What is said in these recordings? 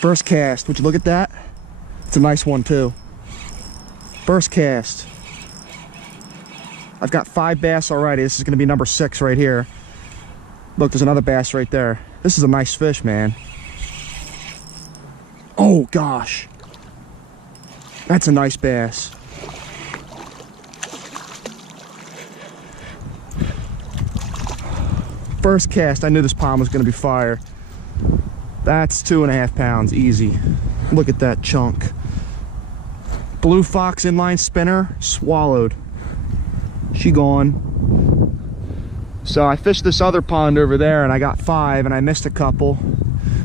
First cast, would you look at that? It's a nice one too. First cast. I've got 5 bass already. This is gonna be number 6 right here. Look, there's another bass right there. This is a nice fish, man. Oh gosh. That's a nice bass. First cast, I knew this pond was gonna be fire. That's 2.5 pounds, easy. Look at that chunk. Blue fox inline spinner, swallowed. She gone. So I fished this other pond over there and I got 5 and I missed a couple.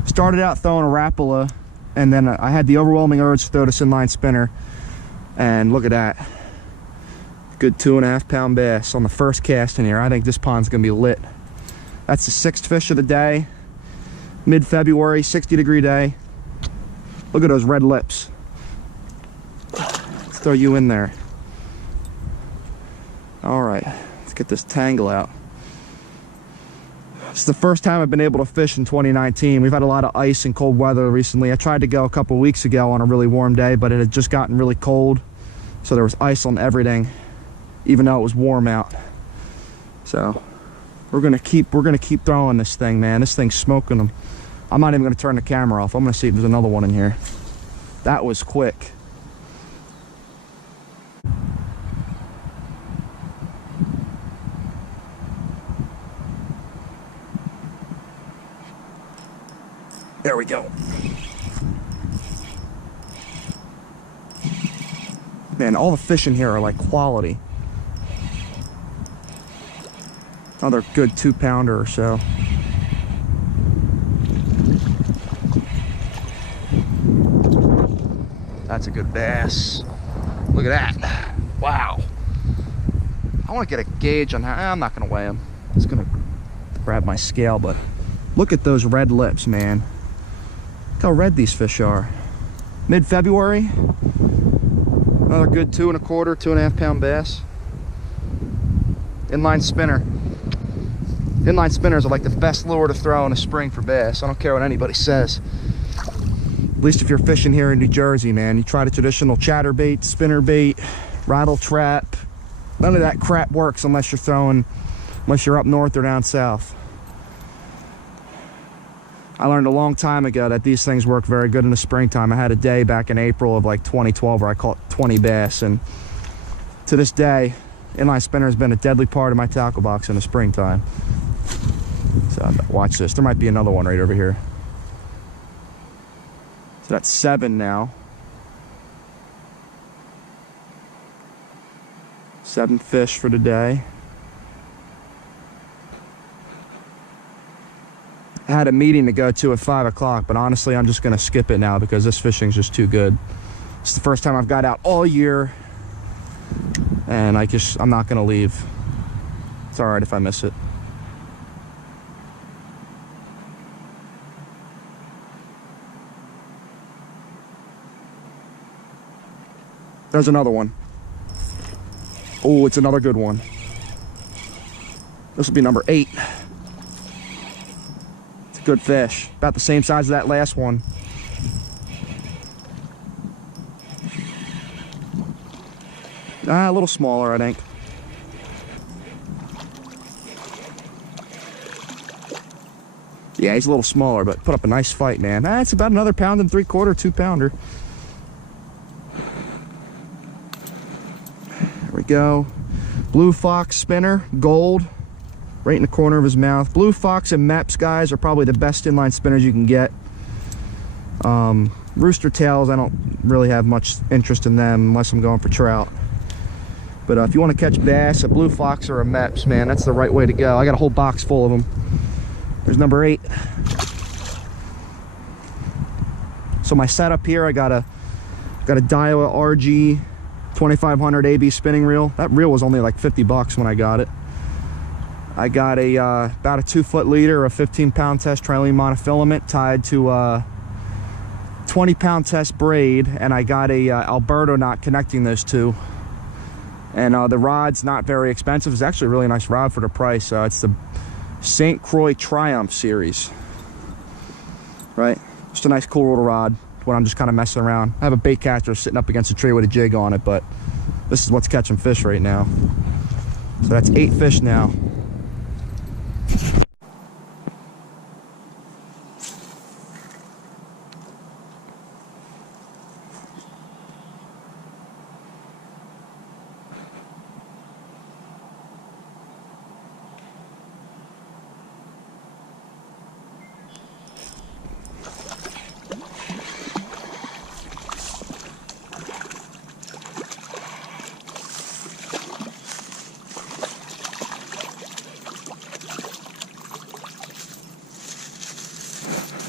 Started out throwing a Rapala and then I had the overwhelming urge to throw this inline spinner. And look at that. Good 2.5 pound bass on the first cast in here. I think this pond's gonna be lit. That's the 6th fish of the day. Mid-February, 60-degree day. Look at those red lips. Let's throw you in there. All right, let's get this tangle out. It's the first time I've been able to fish in 2019. We've had a lot of ice and cold weather recently. I tried to go a couple weeks ago on a really warm day, but it had just gotten really cold. So there was ice on everything, even though it was warm out. So we're gonna keep throwing this thing, man. This thing's smoking them. I'm not even gonna turn the camera off. I'm gonna see if there's another one in here. That was quick. There we go. Man, all the fish in here are like quality. Another good 2-pounder or so. That's a good bass. Look at that. Wow. I want to get a gauge on how. I'm not going to weigh him. It's going to grab my scale, but look at those red lips, man. Look how red these fish are. Mid-February. Another good 2 1/4, 2.5 pound bass. Inline spinner. Inline spinners are like the best lure to throw in the spring for bass. I don't care what anybody says. At least if you're fishing here in New Jersey, man. You try the traditional chatterbait, spinnerbait, rattle trap. None of that crap works unless you're up north or down south. I learned a long time ago that these things work very good in the springtime. I had a day back in April of like 2012 where I caught 20 bass, and to this day, inline spinner has been a deadly part of my tackle box in the springtime. So watch this. There might be another one right over here. So that's 7 now. 7 fish for today. I had a meeting to go to at 5 o'clock, but honestly, I'm just gonna skip it now because this fishing's just too good. It's the first time I've got out all year, and I'm not gonna leave. It's all right if I miss it. There's another one. Oh, it's another good one. This will be number 8. It's a good fish. About the same size as that last one. A little smaller, I think. Yeah, he's a little smaller, but put up a nice fight, man. It's about another 1 3/4, 2-pounder. There we go. Blue fox spinner, gold, right in the corner of his mouth. Blue fox and Meps, guys, are probably the best inline spinners you can get. Rooster tails, I don't really have much interest in them unless I'm going for trout. But if you want to catch bass, a blue fox or a Meps, man, that's the right way to go. I got a whole box full of them. There's number 8. So my setup here, I got a Daiwa RG 2500 AB spinning reel. That reel was only like 50 bucks when I got it. I got about a 2-foot leader, a 15-pound test trilene monofilament tied to a 20-pound test braid, and I got a Alberto knot connecting those two. And the rod's not very expensive. It's actually a really nice rod for the price. It's the St.Croix Triumph series, right? Just a nice cool little rod when I'm just kind of messing around. I have a bait catcher sitting up against a tree with a jig on it, but this is what's catching fish right now. So that's 8 fish now.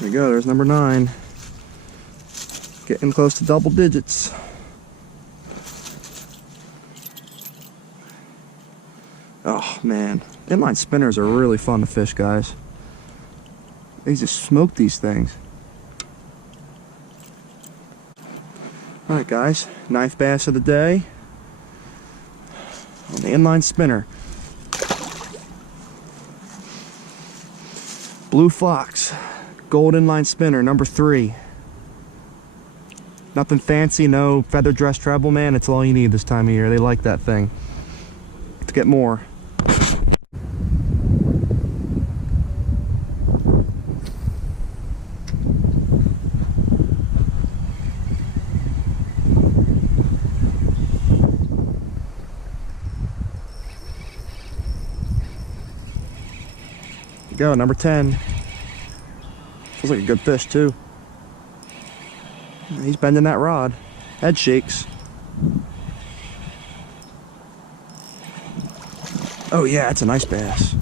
There you go, there's number 9. Getting close to double digits. Oh man, inline spinners are really fun to fish, guys. They just smoke these things. Alright guys, 9th bass of the day on the inline spinner. Blue Fox. Gold inline spinner, number 3. Nothing fancy, no feather dress treble, man. It's all you need this time of year. They like that thing. Let's get more. There you go, number 10. Feels like a good fish too. He's bending that rod. Head shakes. Oh yeah, it's a nice bass.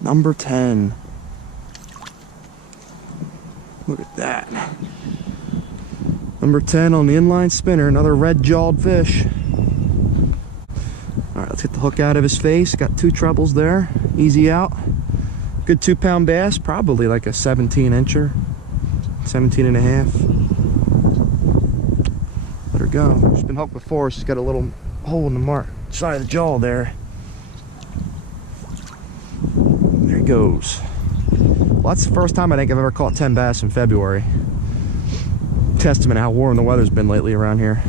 Number 10. Look at that. Number 10 on the inline spinner, another red-jawed fish. Alright, let's get the hook out of his face. Got 2 trebles there. Easy out. Good 2-pound bass, probably like a 17-incher. 17 and a half. Let her go. She's been hooked before. She's got a little hole in the side of the jaw there. There he goes. Well, that's the first time I think I've ever caught 10 bass in February. Testament to how warm the weather's been lately around here.